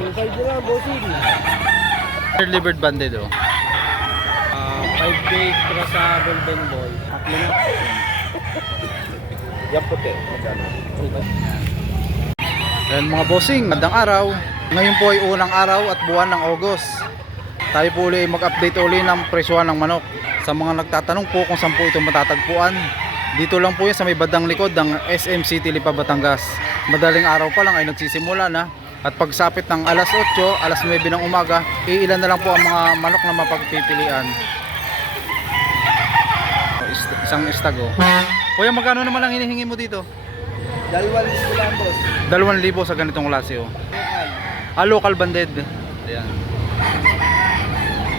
2.5 na lang, bossing. Early bird banded oh. 5K para sa Golden Boy. Akli na. Yan puti. Magkano? Ayan mga bossing, magandang araw. Ngayon po ay unang araw at buwan ng August. Tayo po ulit mag-update ulit ng presyohan ng manok. Sa mga nagtatanong po kung saan po ito matatagpuan, dito lang po yan sa may bandang likod ng SM City Lipa, Batangas. Madaling araw pa lang ay nagsisimula na. At pagsapit ng alas 8, alas 9 ng umaga, iilan na lang po ang mga manok na mapagpipilian. Isang istago. Kuya, magkano naman ang hinihingi mo dito? 2,000 lang, boss. 2,000 sa ganitong klase oh. Local banded. Ayan.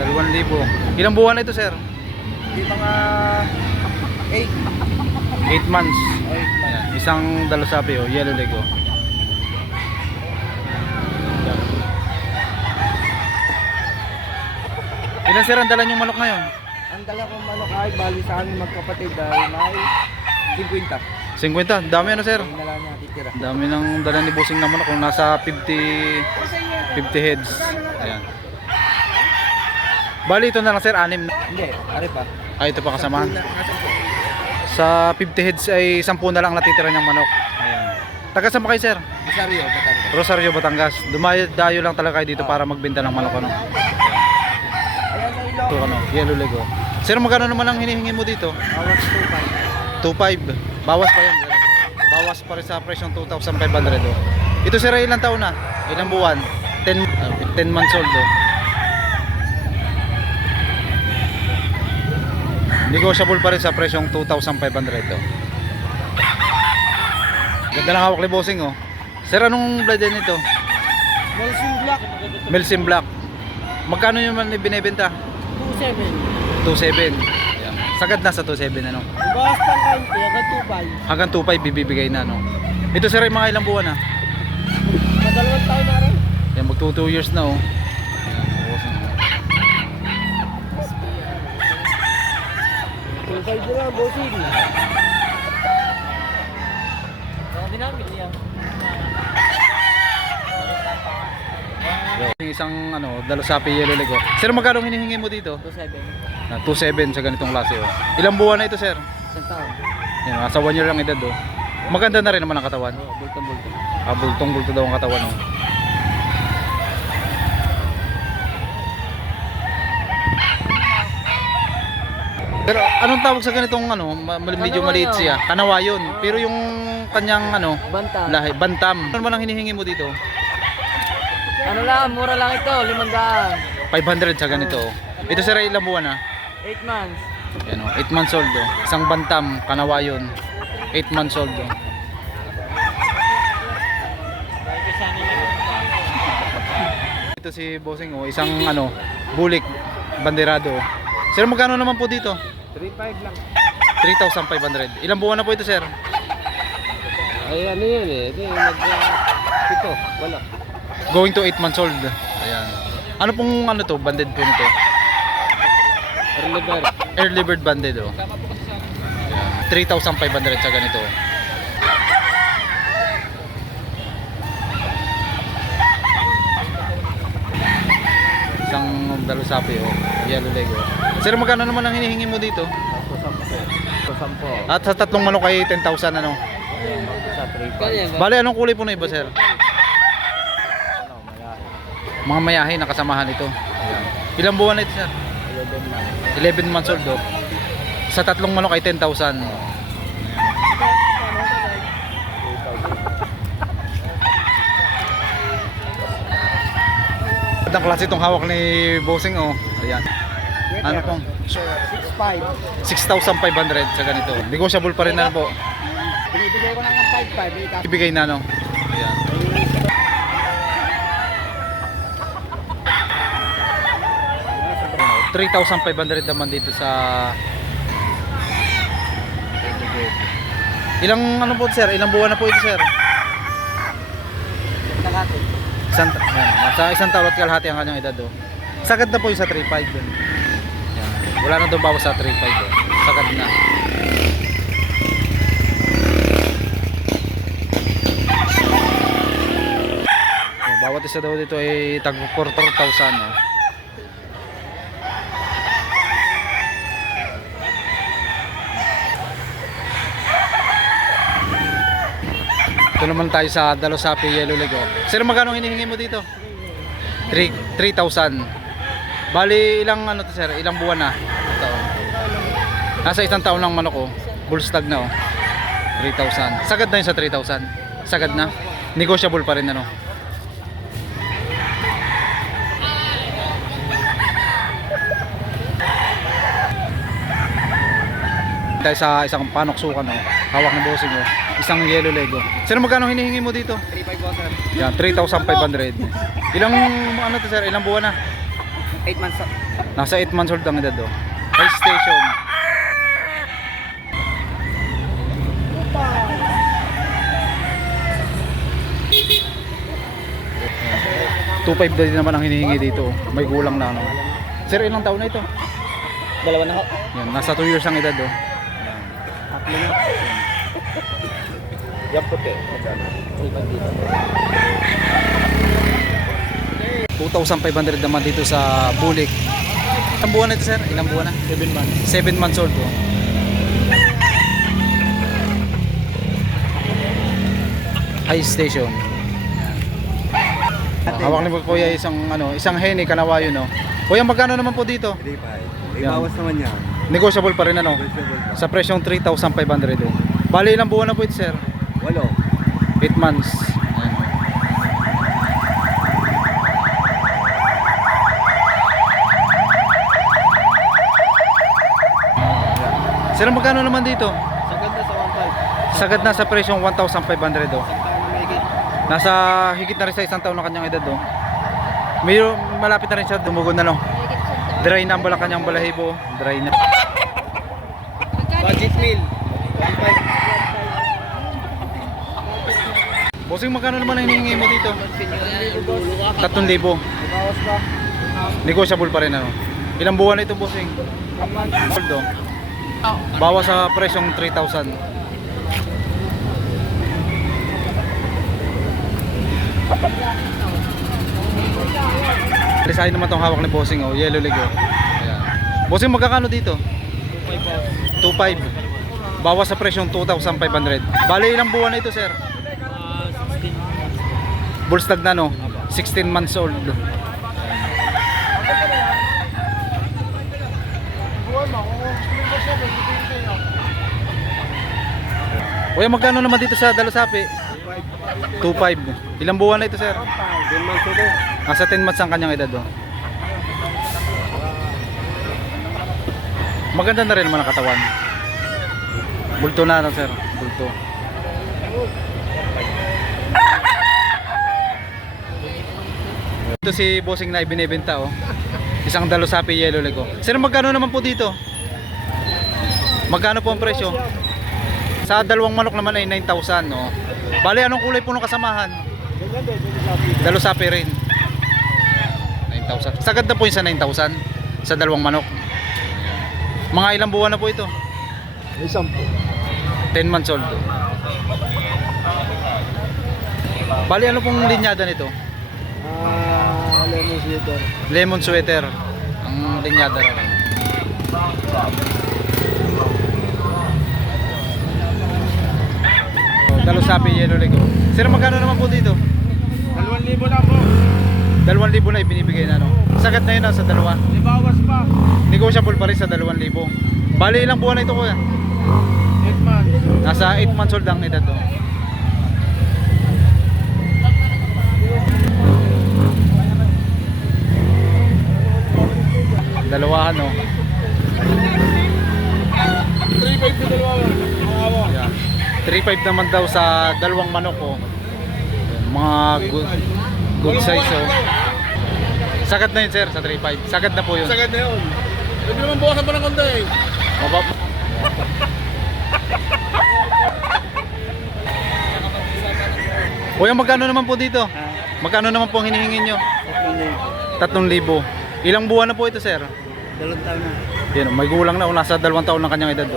2,000. Ilang buwan na ito, sir? Di mga 8 months. 8. Ayan. Isang dalosapi oh, yellow leg oh. Ilan sir ang dala niyong manok ngayon? Ang dala kong manok ay bali sa amin magkapatid ay may 50. 50. Dami ano sir? Ay nala niya titira. Dami ng dala ni bossing na manok kung nasa 50 heads. Ayan. Bali ito na lang sir, 6 na. Hindi, ari pa. Ito pa kasama. Nasa Sa 50 heads ay 10 na lang natitira niyang manok. Ayan. Taga saan pa kayo sir? Rosario, Batangas. Rosario, Batangas. Dumayo lang talaga kayo dito para magbenta ng manok ano. Ayan sa ilo. Ito ano, yellow leg oh. Sir, magkano naman ang hinihingi mo dito? Awas 2.5. 2.5. Bawas pa yan. Bawas pa rin sa presyong 2,500 oh. Ito sir ay ilang taon na? Ilang buwan? 10 months old oh. Negotiable pa rin sa presyong 2,500 oh. Ganda ng hawak ni bossing oh. Sir, anong blood yan ito? Molson Black. Melsim Black. Magkano yung man binebenta? 2.7. 2.7. Ayan. Sagad na sa 2.7 ano. Bawas pang kaunti, hanggang 2.5. Hanggang 2.5 bibibigay na no. Ito sir ay mga ilang buwan na. Madalawang taon na rin. Yan, magto 2 years na oh. Ayan, bossing oh. 2.5 na lang, bossing. Dinamit yan. Yung isang ano, dalosapi yellow leg oh. Sir, magkano hinihingi mo dito? 2.7. 2.7 sa ganitong klase oh. Ilang buwan na ito sir? Isang taon. Yan, nasa 1 year lang edad oh. Maganda na rin naman ang katawan. Oo, bultong-bulto. Bultong-bulto daw ang katawan oh. Pero anong tawag sa ganitong ano, medyo maliit siya? Kanawayon. Pero yung kanyang ano, Banta. lahi, bantam. Ano naman ang hinihingi mo dito? Ano lang, mura lang ito, 500. 500 sa ganito oh. Ito sir ay ilang buwan na? 8 months. Yan oh, 8 months old oh. Isang bantam, kanawayon. 8 months old oh. Ito si bossing oh, isang ano, bulik banderado. Sir, magkano naman po dito? 3.5 lang. 3,500. Ilang buwan na po ito sir? Ay, ano yun eh. Ito yung ito, wala. Going to 8 months old. Ayan. Ano pong ano to, banded po nito? Early bird. Early bird banded oh. Ayan. 3,500 sa ganito. Isang dalosapi oh, yellow leg oh. Sir, magkano naman ang hinihingi mo dito? Ito 10. At sa tatlong manok ay 10,000 ano. Sa 3.5. Bale, anong kulay po na iba sir? Mga mayahe na kasamahan ito. Ayan. Ilang buwan na ito sir? 11 months old oh. Sa tatlong manok ay 10,000. Ang klase itong hawak ni bossing oh. Ayan. Ano pong? 6.5. 6,500 sa ganito. Negotiable pa rin na po. Binibigay ko na ng 5.5. Ibigay na no. Ayan. Ayan, 3,500 naman dito sa ilang ano po sir? Ilang buwan na po ito sir? Sa isang taon at kalahati ang kanyang edad oh. Sagad na po yung sa 3.5 dun. Ayan. Wala na doon bawas sa 3.5 oh. Sagad na. Bawat isa daw dito ay tag 4,000 no? Ito naman tayo sa Dalosapi Yellow Leg. Sir, magkano hinihingi mo dito? 3,000. Bali ilang ano to sir? Ilang buwan na? Ito. Nasa isang taon lang manok Bull stag na 3,000. Sagad na yun sa 3,000. Sagad na. Negotiable pa rin ano. Tayo sa isang panoksukan hawak ng bossing isang yellow leg Sir, magkano hinihingi mo dito? 3,500 po sir. Yan, 3,500. Ilang ano to sir? Ilang buwan na? 8 months. Nasa 8 months old ang edad High station. $2,500 din naman ang hinihingi dito. May gulang na ano. Sir, ilang taon na ito? Dalawa na ho. Yan, nasa 2 years ang edad Tatlo na. Yan puti. Magkano? 2,500 naman dito sa Bulik. Ilang buwan na ito sir? Ilang buwan na? 7 months. 7 months old High station. Hawak ni po kuya isang heni kanawayo Kuya, magkano naman po dito? 3,500. May Yan. bawas naman yan. Negotiable pa rin Negotiable pa. Sa presyong 3,500 Bali ilang buwan na po ito sir? 8. 8 months. Ayan. Sir, magkano naman dito? Sagad na sa 1,500. Sagad na sa presyong 1,500 Isang taon na may higit. Nasa higit na rin sa isang taon ng kanyang edad May malapit na rin siya dumugod na Dry na ang kanyang balahibo. Dry na. Budget meal. 1,500. Bossing, magkano naman ang hinihingi mo dito? 3,000. Bawas pa. Negotiable pa rin Ilang buwan na ito bossing? 1 month. Old Bawas sa presyong 3,000. Lisahin naman tong hawak ni bossing yellow leg Ayan. Bossing, magkakano dito? 2,500. Bawas sa presyong 2,500. Bali ilang buwan na ito sir? 16. Bull stag na 16 months old. Kuya, magkano naman dito sa Dalosapi? 2,500. Ilang buwan na ito sir? 10 months ulit. Nasa 10 months ang kanyang edad Maganda na rin naman ang katawan. Bulto na sir, bulto. Ito si bossing na ibinebenta Isang Dalosapi yellow leg Sir, magkano naman po dito? Magkano po ang presyo? Sa dalawang manok naman ay 9,000 Bali, anong kulay po ng kasamahan? Dalosapi rin. 9,000. Sagad na po yung sa 9,000 sa dalawang manok. Mga ilang buwan na po ito? Isang po. 10 months old. Bali, ano pong linyada nito? Lemon sweater. Lemon sweater. Ang linyada raw. Dalosapi yellow leg Sir, magkano naman po dito? 2,000 na po. 2,000 na ibinibigay na Sagad na yun sa dalawa. May bawas pa. Negotiable pa rin sa 2,000. Bali, ilang buwan na ito kuya? 8 months. Nasa 8 months old ang edad Dalawahan 3,500 na dalawa. Yan. 3,500 naman daw sa dalawang manok Mga good size Sagad na yun sir sa 3,500. Sagad na po yun. Sagad na yun. Hindi naman bawasan pa ng konti Kuya, magkano naman po dito? Magkano naman po ang hinihingi nyo? 3,000. Ilang buwan na po ito sir? 2 taon na. Yan, may gulang na nasa 2 taon ng kanyang edad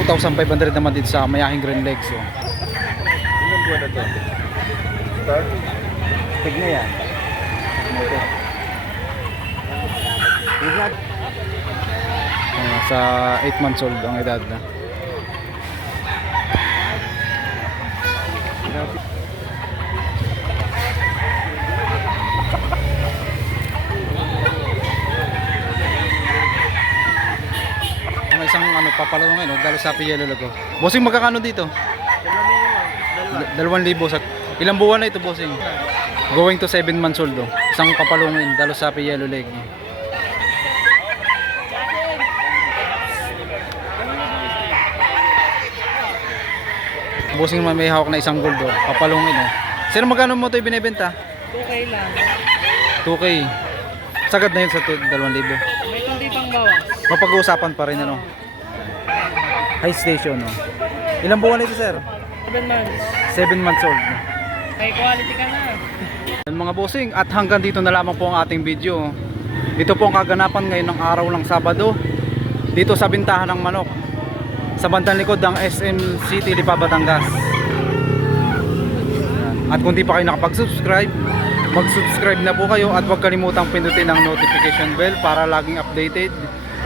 2,500 2,500 naman dito sa Mayahing Green Legs. Oh. Ilang buwan na to? Start? Tig na yan. Sa 8 months old ang edad na. May isang papalong ngayon, dalo sa Yellow Lago. Bossing, magkakano dito? 2,000 sa ilang buwan na ito, bossing? Going to 7 months old. Isang papalungin, dalo sa Yellow Leg. Bossing, may hawak na isang gold, papalungin. Sir, magkano mo ito ibinebenta? 2K lang. 2K. Sagad na yun sa 2,000. May hindi pang bawas. Mapag-uusapan pa rin, High station, Ilang buwan na ito, sir? 7 months. 7 months old. May quality ka na. Yan, mga bossing, at hanggang dito na lamang po ang ating video. Ito po ang kaganapan ngayon ng araw ng Sabado dito sa Bintahan ng Manok sa bandang likod ng SM City, Lipa, Batangas. At kung di pa kayo nakapag-subscribe, mag-subscribe na po kayo at huwag kalimutang pindutin ang notification bell para laging updated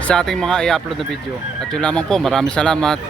sa ating mga i-upload na video. At yun lamang po, maraming salamat.